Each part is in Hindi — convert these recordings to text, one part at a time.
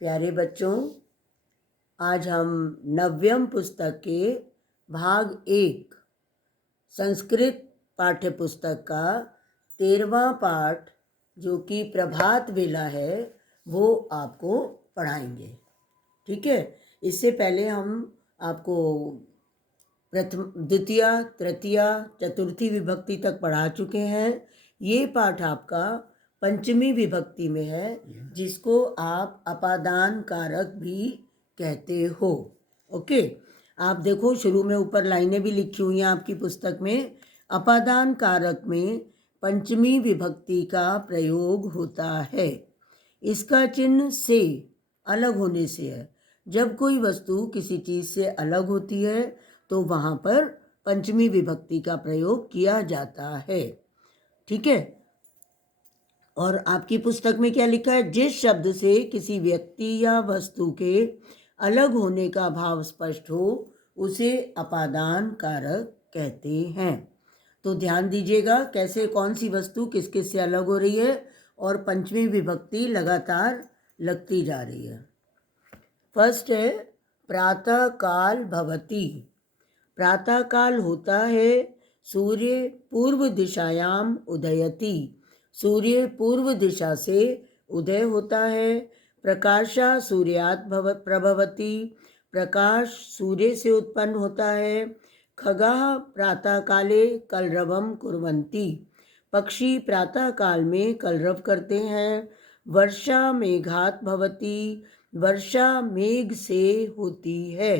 प्यारे बच्चों, आज हम नव्यम पुस्तक के भाग 1 संस्कृत पाठ्य पुस्तक का 13वां पाठ जो कि प्रभात वेला है वो आपको पढ़ाएंगे। ठीक है। इससे पहले हम आपको प्रथम, द्वितीय, तृतीया, चतुर्थी विभक्ति तक पढ़ा चुके हैं। ये पाठ आपका पंचमी विभक्ति में है, जिसको आप अपादान कारक भी कहते हो। ओके, आप देखो शुरू में ऊपर लाइनें भी लिखी हुई हैं आपकी पुस्तक में। अपादान कारक में पंचमी विभक्ति का प्रयोग होता है। इसका चिन्ह से अलग होने से है। जब कोई वस्तु किसी चीज से अलग होती है तो वहां पर पंचमी विभक्ति का प्रयोग किया जाता है। ठीक है। और आपकी पुस्तक में क्या लिखा है? जिस शब्द से किसी व्यक्ति या वस्तु के अलग होने का भाव स्पष्ट हो उसे अपादान कारक कहते हैं। तो ध्यान दीजिएगा कैसे कौन सी वस्तु किस किस से अलग हो रही है और पंचमी विभक्ति लगातार लगती जा रही है। फर्स्ट है प्रातः काल भवति। प्रातः काल होता है सूर्य पूर्व दिशायाम उदयति। सूर्य पूर्व दिशा से उदय होता है। प्रकाशा सूर्यात् प्रभवति। प्रकाश सूर्य से उत्पन्न होता है। खगाः प्रातः काले कलरवम कुर्वन्ति। पक्षी प्रातः काल में कलरव करते हैं। वर्षा मेघात् भवति। वर्षा मेघ से होती है।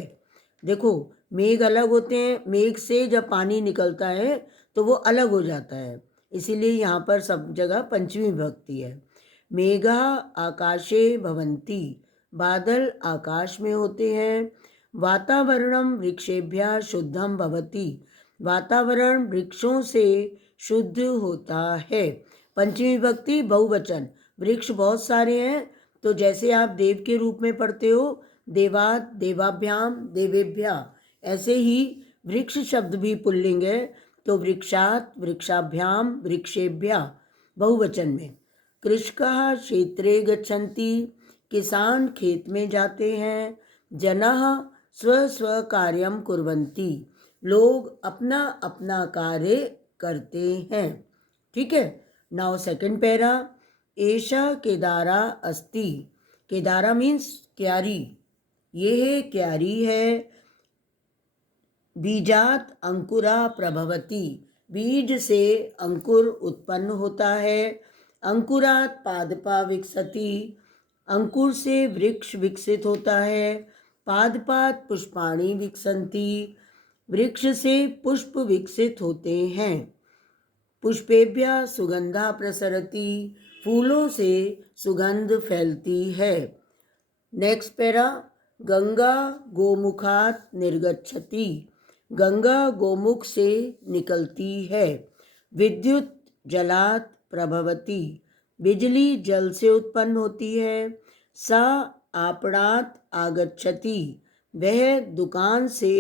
देखो मेघ अलग होते हैं, मेघ से जब पानी निकलता है तो वो अलग हो जाता है, इसीलिए यहाँ पर सब जगह पंचमी विभक्ति है। मेघा आकाशे भवन्ति। बादल आकाश में होते हैं। वातावरणम वृक्षेभ्यः शुद्धम भवति। वातावरण वृक्षों से शुद्ध होता है। पंचमी विभक्ति बहुवचन, वृक्ष बहुत सारे हैं, तो जैसे आप देव के रूप में पढ़ते हो देवात् देवाभ्याम देवेभ्यः, ऐसे ही वृक्ष शब्द भी पुल्लिंग है, तो वृक्षात् वृक्षाभ्याम वृक्षेभ्यः बहुवचन में। कृषकाः क्षेत्रे गच्छन्ति। किसान खेत में जाते हैं। जनाः स्व स्व कार्यम कुर्वन्ति। लोग अपना अपना कार्य करते हैं। ठीक है। Now second para. एषा केदारा अस्ति। केदारा मीन्स क्यारी। ये क्यारी है। बीजात अंकुरा प्रभवति। बीज से अंकुर उत्पन्न होता है। अंकुरात पादपा विकसति। अंकुर से वृक्ष विकसित होता है। पादपात पुष्पाणि विकसन्ति। वृक्ष से पुष्प विकसित होते हैं। पुष्पेभ्यः सुगंधा प्रसरति। फूलों से सुगंध फैलती है। Next para. गंगा गोमुखात निर्गच्छति। गंगा गोमुख से निकलती है। विद्युत जलात् प्रभवति। बिजली जल से उत्पन्न होती है। सा आपणात् आगच्छति। वह दुकान से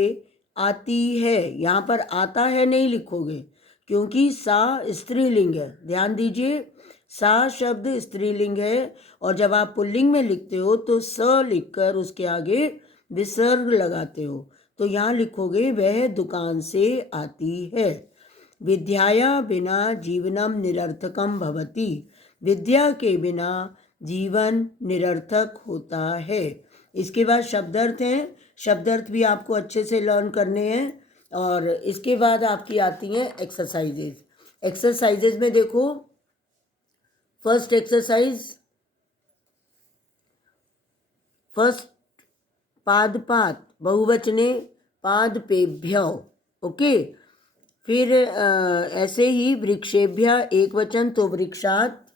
आती है। यहाँ पर आता है नहीं लिखोगे क्योंकि सा स्त्रीलिंग है। ध्यान दीजिए, सा शब्द स्त्रीलिंग है और जब आप पुल्लिंग में लिखते हो तो स लिखकर उसके आगे विसर्ग लगाते हो, तो यहाँ लिखोगे वह दुकान से आती है। विद्याया बिना जीवनम निरर्थकम भवति। विद्या के बिना जीवन निरर्थक होता है। इसके बाद शब्दार्थ हैं। शब्दार्थ भी आपको अच्छे से लर्न करने हैं। और इसके बाद आपकी आती हैं एक्सरसाइजेज। एक्सरसाइजेज में देखो, फर्स्ट एक्सरसाइज, फर्स्ट पादपात बहुवचने पादपेभ्यो। ओके। फिर ऐसे ही वृक्षेभ्य एक वचन तो वृक्षात।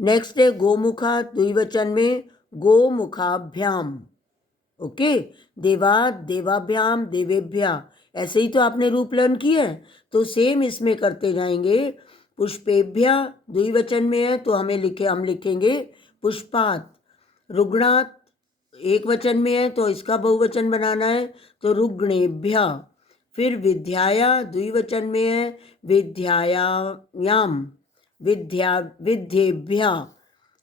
नेक्स्ट है गोमुखात द्विवचन में गोमुखाभ्याम। ओके। देवात देवाभ्याम देवेभ्या, ऐसे ही तो आपने रूप लर्न किया है, तो सेम इसमें करते जाएंगे। पुष्पेभ्या द्विवचन में है तो हम लिखेंगे पुष्पात। रुग्णात एक वचन में है तो इसका बहुवचन बनाना है, तो रुग्णेभ्य। फिर विद्याया द्विवचन में है विद्यायाम विद्येभ्य।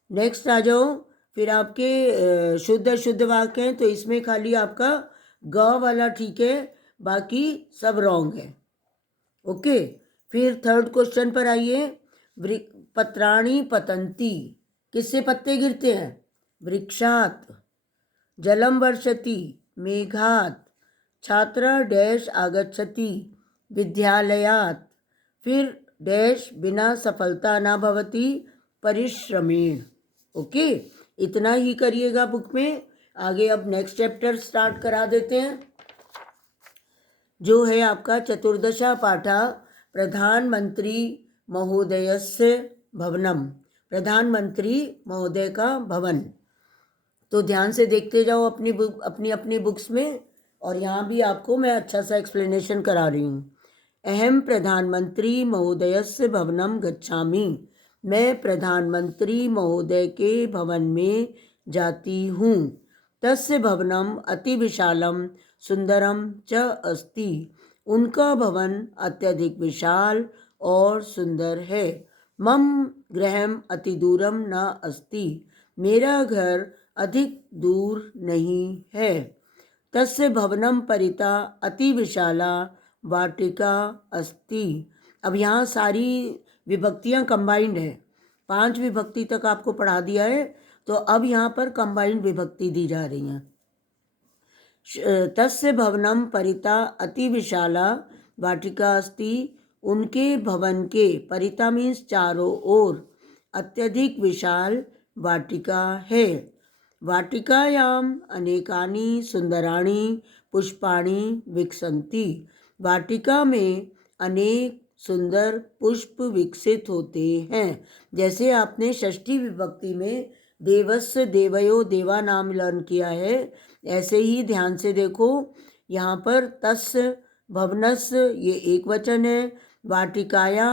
नेक्स्ट आ जाओ फिर आपके शुद्ध अशुद्ध वाक्य हैं, तो इसमें खाली आपका ग वाला ठीक है, बाकी सब रॉन्ग है। ओके, फिर थर्ड क्वेश्चन पर आइए। पत्राणि पतंती, किससे पत्ते गिरते हैं? वृक्षात। जलम वर्षति, मेघात। छात्र डैश आगच्छति, विद्यालयात। फिर डैश बिना सफलता न भवति, परिश्रमेण। ओके, इतना ही करिएगा बुक में। आगे अब नेक्स्ट चैप्टर स्टार्ट करा देते हैं, जो है आपका चतुर्दशा पाठा, प्रधानमंत्री महोदयस्य भवनम, प्रधानमंत्री महोदय का भवन। तो ध्यान से देखते जाओ अपनी बुक्स में, और यहाँ भी आपको मैं अच्छा सा एक्सप्लेनेशन करा रही हूँ। अहम प्रधानमंत्री महोदयस्य भवनम गच्छामि, मैं प्रधानमंत्री महोदय के भवन में जाती हूँ। तस्य भवनम अति विशालम सुंदरम च अस्ति, उनका भवन अत्यधिक विशाल और सुंदर है। मम गृहम अति दूरम न अस्ति, मेरा घर अधिक दूर नहीं है। तस्य भवनम परिता अति विशाला वाटिका अस्ति। अब यहाँ सारी विभक्तियाँ कंबाइंड है, 5 विभक्ति तक आपको पढ़ा दिया है, तो अब यहाँ पर कंबाइंड विभक्ति दी जा रही हैं। तस्य भवनम परिता अति विशाला वाटिका अस्ति, उनके भवन के, परिता मीन्स चारों ओर, अत्यधिक विशाल वाटिका है। वाटिकायाम अनेकानि सुंदराणि पुष्पाणि विकसन्ति, वाटिका में अनेक सुंदर पुष्प विकसित होते हैं। जैसे आपने षष्ठी विभक्ति में देवस्य देवयो देवा नाम लर्न किया है, ऐसे ही ध्यान से देखो, यहाँ पर तस्य भवनस्य ये एक वचन है, वाटिकाया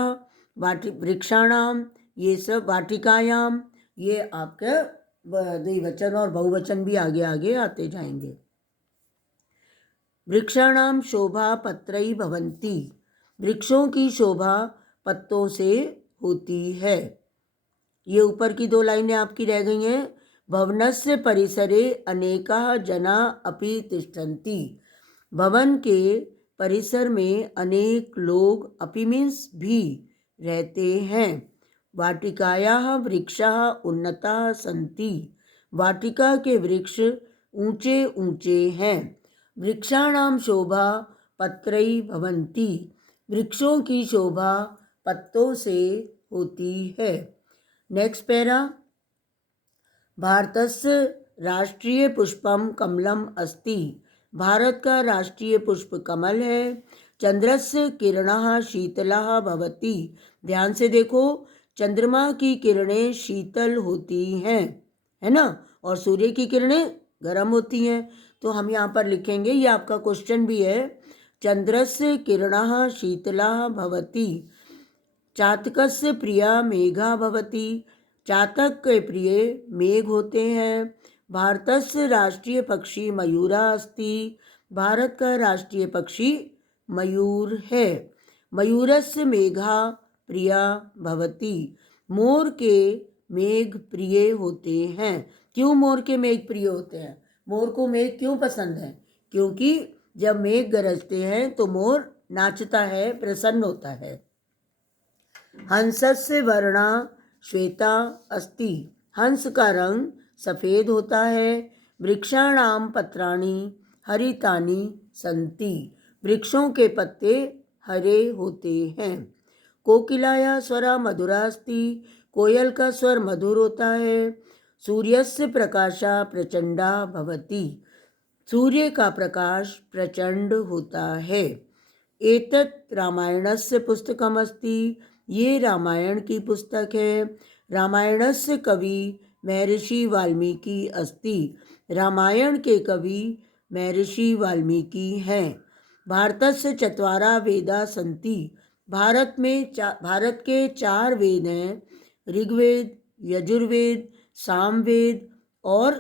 वृक्षाणाम ये सब, वाटिकायाम ये आपका द्विवचन और बहुवचन भी आगे आगे आते जाएंगे। वृक्षाणाम शोभा पत्रई भवन्ति, वृक्षों की शोभा पत्तों से होती है। ये ऊपर की 2 लाइनें आपकी रह गई हैं। भवनस्य परिसरे अनेका जना अपि तिष्ठन्ति, भवन के परिसर में अनेक लोग, अपि मीन्स भी, रहते हैं। वाटिकायाः वृक्षाः उन्नताः सन्ति, वाटिका के वृक्ष ऊंचे ऊंचे हैं। वृक्षाणाम शोभा पत्रई भवन्ति, वृक्षों की शोभा पत्तों से होती है। नेक्स्ट पैरा, भारतस्य राष्ट्रीय पुष्पम कमलम अस्ति, भारत का राष्ट्रीय पुष्प कमल है। चंद्रस्य किरणः शीतलः भवति, ध्यान से देखो, चंद्रमा की किरणें शीतल होती हैं, है ना, और सूर्य की किरणें गर्म होती हैं। तो हम यहाँ पर लिखेंगे, ये आपका क्वेश्चन भी है, चंद्रस्य किरणः शीतलः भवति, चातकस्य प्रिया मेघा भवति, चातक के प्रिय मेघ होते हैं। भारतस्य राष्ट्रीय पक्षी मयूरा अस्ति, भारत का राष्ट्रीय पक्षी मयूर है। मयूरस्य मेघा प्रिया भवति, मोर के मेघ प्रिय होते हैं। क्यों मोर के मेघ प्रिय होते हैं? मोर को मेघ क्यों पसंद है? क्योंकि जब मेघ गरजते हैं तो मोर नाचता है, प्रसन्न होता है। हंसस्य वर्णा श्वेता अस्ति, हंस का रंग सफ़ेद होता है। वृक्षाणाम पत्राणि हरितानि सन्ति, वृक्षों के पत्ते हरे होते हैं। कोकिलाया स्वरा मधुरा अस्ति, कोयल का स्वर मधुर होता है। सूर्यस्य प्रकाशा प्रचंडा भवति, सूर्य का प्रकाश प्रचंड होता है। एतत् रामायणस्य पुस्तकम् अस्ति, ये रामायण की पुस्तक है। रामायणस्य कवि महर्षि वाल्मीकि अस्ति, रामायण के कवि महर्षि वाल्मीकि हैं। भारतस्य चत्वारः वेदा सन्ति, भारत के 4 वेद हैं, ऋग्वेद, यजुर्वेद, सामवेद और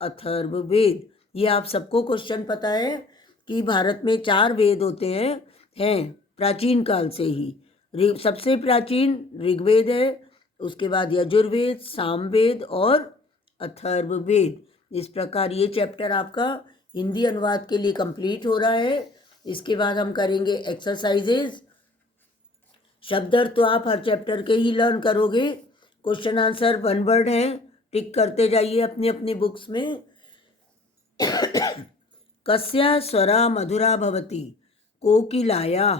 अथर्ववेद। ये आप सबको क्वेश्चन पता है कि भारत में 4 वेद होते हैं प्राचीन काल से ही। सबसे प्राचीन ऋग्वेद है, उसके बाद यजुर्वेद, सामवेद और अथर्ववेद। इस प्रकार ये चैप्टर आपका हिंदी अनुवाद के लिए कंप्लीट हो रहा है। इसके बाद हम करेंगे एक्सरसाइजेज। शब्द अर्थ तो आप हर चैप्टर के ही लर्न करोगे। क्वेश्चन आंसर वन वर्ड हैं, टिक करते जाइए अपनी अपनी बुक्स में। कस्य स्वरा मधुरा भवति कोकिलाया,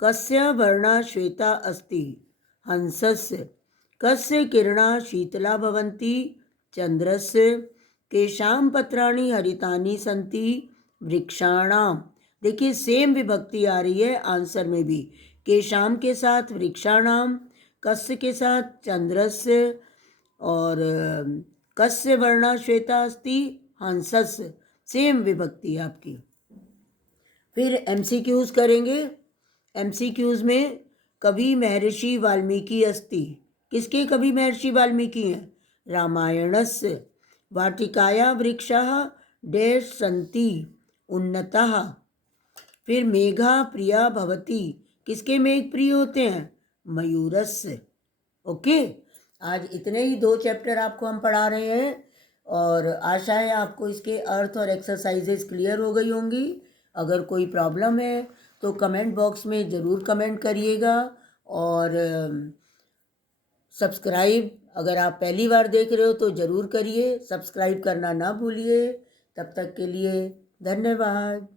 कस्य वर्णा श्वेता अस्ति हंसस्य, कस्य किरणा शीतला भवन्ति चंद्रस्य, केषां पत्राणि हरितानि सन्ति वृक्षाणां। देखिए सेम विभक्ति आ रही है आंसर में भी। केशाम के साथ वृक्षाणाम, कस्य के साथ चंद्रस्य, और कस्य वर्णा श्वेता अस्ति हंसस्य, सेम विभक्ति आपकी। फिर एमसीक्यूज करेंगे। एमसीक्यूज में कवि महर्षि वाल्मीकि अस्ति, किसके कवि महर्षि वाल्मीकि हैं? रामायणस्य। वाटिकाया वृक्षाः डैश सन्ति उन्नतः। फिर मेघा प्रिया भवति, किसके मेघ प्रिय होते हैं? मयूरस्य। ओके, आज इतने ही 2 चैप्टर आपको हम पढ़ा रहे हैं और आशा है आपको इसके अर्थ और एक्सरसाइजेज क्लियर हो गई होंगी। अगर कोई प्रॉब्लम है तो कमेंट बॉक्स में ज़रूर कमेंट करिएगा। और सब्सक्राइब अगर आप पहली बार देख रहे हो तो ज़रूर करिए, सब्सक्राइब करना ना भूलिए। तब तक के लिए धन्यवाद।